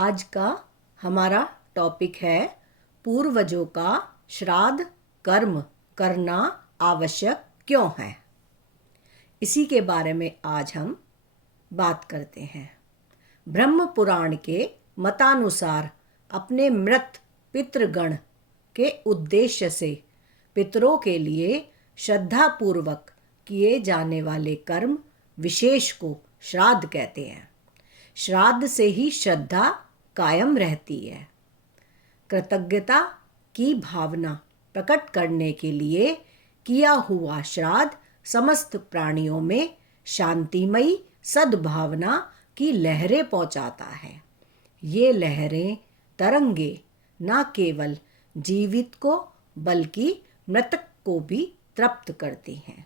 आज का हमारा टॉपिक है पूर्वजों का श्राद्ध कर्म करना आवश्यक क्यों है। इसी के बारे में आज हम बात करते हैं। ब्रह्म पुराण के मतानुसार अपने मृत पितृगण के उद्देश्य से पितरों के लिए श्रद्धापूर्वक किए जाने वाले कर्म विशेष को श्राद्ध कहते हैं। श्राद्ध से ही श्रद्धा कायम रहती है। कृतज्ञता की भावना प्रकट करने के लिए किया हुआ श्राद्ध समस्त प्राणियों में शांतिमयी सद्भावना की लहरें पहुंचाता है। ये लहरें तरंगे न केवल जीवित को बल्कि मृतक को भी तृप्त करती हैं।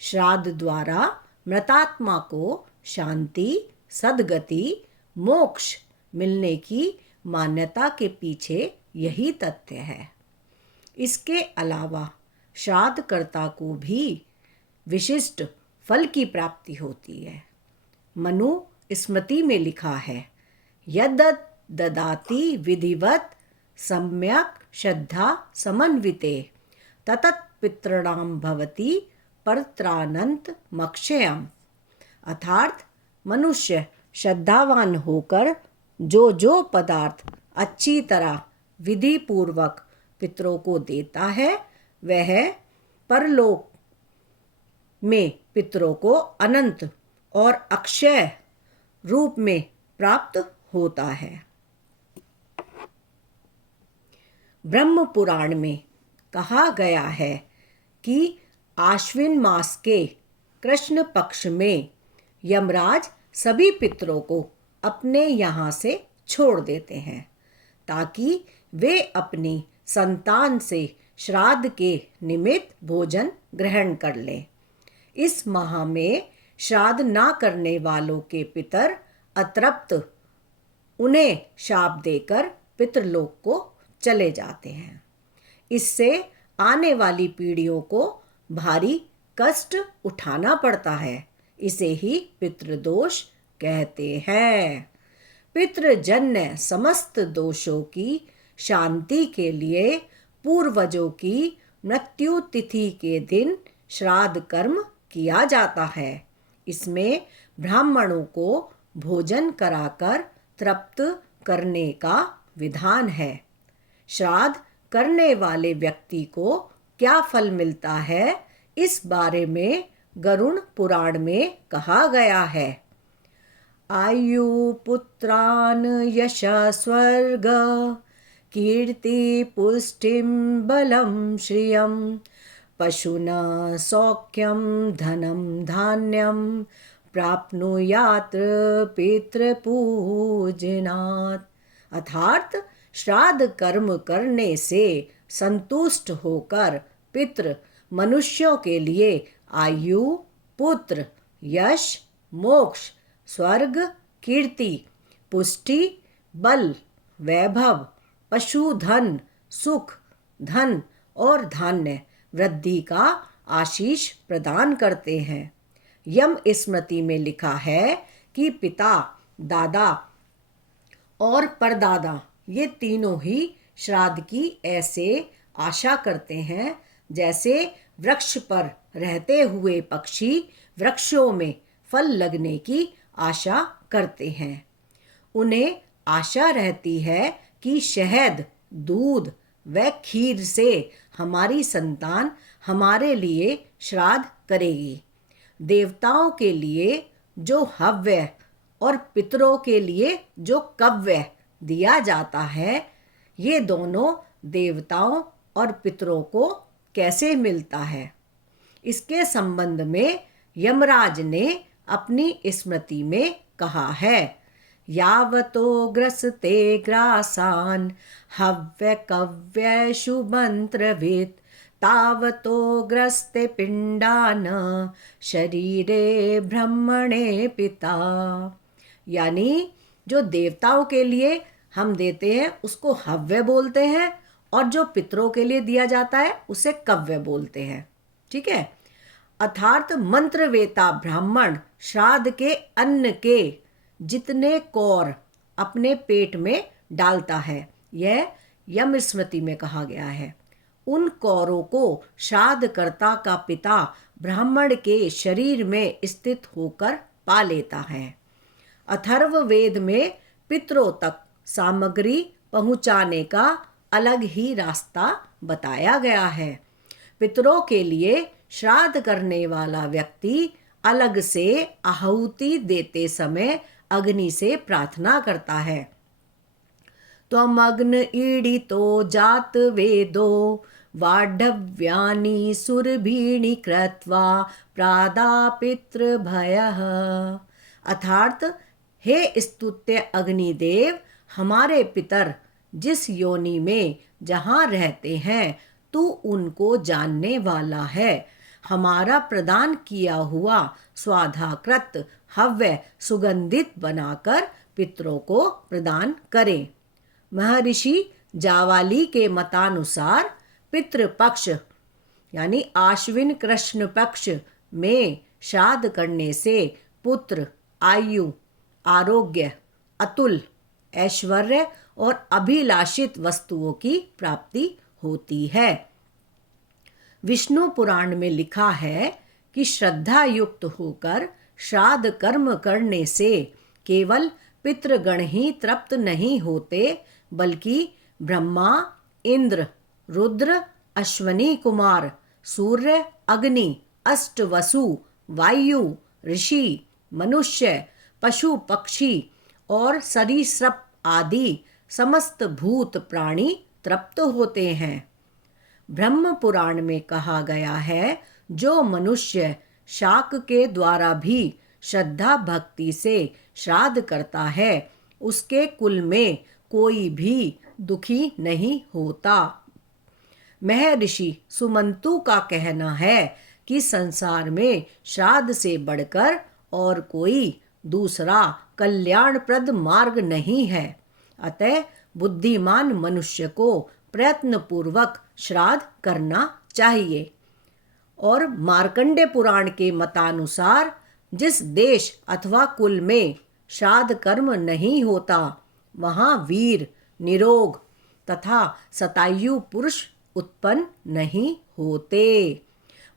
श्राद्ध द्वारा मृतात्मा को शांति, सद्गति, मोक्ष मिलने की मान्यता के पीछे यही तथ्य है। इसके अलावा श्राद्धकर्ता को भी विशिष्ट फल की प्राप्ति होती है। मनु स्मृति में लिखा है, यद् ददाति विधिवत सम्यक श्रद्धा समन्विते ततत् पितॄणां भवति परत्रानंत मक्षयम्। अर्थात मनुष्य श्रद्धावान होकर जो पदार्थ अच्छी तरह विधि पूर्वक पितरों को देता है वह परलोक में पितरों को अनंत और अक्षय रूप में प्राप्त होता है। ब्रह्म पुराण में कहा गया है कि आश्विन मास के कृष्ण पक्ष में यमराज सभी पितरों को अपने यहाँ से छोड़ देते हैं ताकि वे अपनी संतान से श्राद्ध के निमित्त भोजन ग्रहण कर लें। इस माह में श्राद्ध ना करने वालों के पितर अतृप्त उन्हें शाप देकर पितृलोक को चले जाते हैं। इससे आने वाली पीढ़ियों को भारी कष्ट उठाना पड़ता है। इसे ही पितृदोष कहते हैं। पितृजन्य समस्त दोषों की शांति के लिए पूर्वजों की मृत्यु तिथि के दिन श्राद्ध कर्म किया जाता है। इसमें ब्राह्मणों को भोजन कराकर तृप्त करने का विधान है। श्राद्ध करने वाले व्यक्ति को क्या फल मिलता है, इस बारे में गरुड़ पुराण में कहा गया है। आयु पुत्रान यश स्वर्ग कीर्ति पुष्टिम बलम श्रियम पशुना सौख्यम धनम धान्यम प्राप्नुयात् पितृपूजनात्। अर्थात श्राद्ध कर्म करने से संतुष्ट होकर पितृ मनुष्यों के लिए आयु, पुत्र, यश, मोक्ष, स्वर्ग, कीर्ति, पुष्टि, बल, वैभव, पशुधन, सुख, धन और धान्य वृद्धि का आशीष प्रदान करते हैं। यम स्मृति में लिखा है कि पिता, दादा और परदादा ये तीनों ही श्राद्ध की ऐसे आशा करते हैं जैसे वृक्ष पर रहते हुए पक्षी वृक्षों में फल लगने की आशा करते हैं। उन्हें आशा रहती है कि शहद, दूध व खीर से हमारी संतान हमारे लिए श्राद्ध करेगी। देवताओं के लिए जो हव्य और पितरों के लिए जो कव्य दिया जाता है, ये दोनों देवताओं और पितरों को कैसे मिलता है, इसके संबंध में यमराज ने अपनी स्मृति में कहा है, यावतो ग्रसते ग्रासान हव्य कव्येषु मंत्रवित् तावतो ग्रस्ते पिंडान शरीरे ब्रह्मणे पिता। यानी जो देवताओं के लिए हम देते हैं उसको हव्य बोलते हैं और जो पितरों के लिए दिया जाता है उसे कव्य बोलते हैं। ठीक है। अर्थात मंत्रवेता ब्राह्मण श्राद्ध के अन्न के जितने कौर अपने पेट में डालता है। यह यम स्मृति में कहा गया है। उन कौरों को श्राद्धकर्ता का पिता ब्राह्मण के शरीर में स्थित होकर पा लेता है। अथर्ववेद में पितरों तक सामग्री पहुंचाने का अलग ही रास्ता बताया गया है। पितरों के लिए श्राद्ध करने वाला व्यक्ति अलग से आहुति देते समय अग्नि से प्रार्थना करता है। त्वमग्न ईडितो जात वेदो वाढव्यानि सुरभीणि कृत्वा प्रादापितृ भयः। अर्थात हे स्तुत्य अग्निदेव, हमारे पितर जिस योनि में जहाँ रहते हैं तू उनको जानने वाला है। हमारा प्रदान किया हुआ स्वाधाकृत हव्य सुगंधित बनाकर पितरों को प्रदान करें। महर्षि जावाली के मतानुसार पितृपक्ष यानी आश्विन कृष्ण पक्ष में श्राद्ध करने से पुत्र, आयु, आरोग्य, अतुल ऐश्वर्य और अभिलाषित वस्तुओं की प्राप्ति होती है। विष्णु पुराण में लिखा है कि श्रद्धा युक्त होकर श्राद्ध कर्म करने से केवल पितृगण ही तृप्त नहीं होते, बल्कि ब्रह्मा, इंद्र, रुद्र, अश्वनी कुमार, सूर्य, अग्नि, अष्टवसु, वायु, ऋषि, मनुष्य, पशु पक्षी और सरीसृप आदि समस्त भूत प्राणी तृप्त होते हैं। ब्रह्म पुराण में कहा गया है, जो मनुष्य शाक के द्वारा भी श्रद्धा भक्ति से श्राद्ध करता है उसके कुल में कोई भी दुखी नहीं होता। महर्षि सुमंतु का कहना है कि संसार में श्राद्ध से बढ़कर और कोई दूसरा कल्याणप्रद मार्ग नहीं है। अतः बुद्धिमान मनुष्य को प्रयत्नपूर्वक श्राद्ध करना चाहिए। और मार्कंडेय पुराण के मतानुसार जिस देश अथवा कुल में श्राद्ध कर्म नहीं होता वहाँ वीर, निरोग तथा शतायु पुरुष उत्पन्न नहीं होते।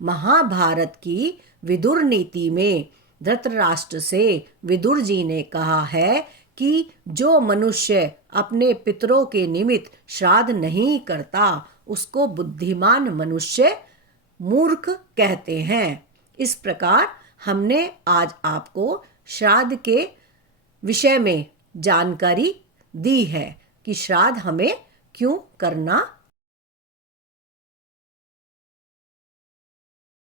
महाभारत की विदुर नीति में धृतराष्ट्र से विदुर जी ने कहा है कि जो मनुष्य अपने पितरों के निमित्त श्राद्ध नहीं करता उसको बुद्धिमान मनुष्य मूर्ख कहते हैं। इस प्रकार हमने आज आपको श्राद्ध के विषय में जानकारी दी है कि श्राद्ध हमें क्यों करना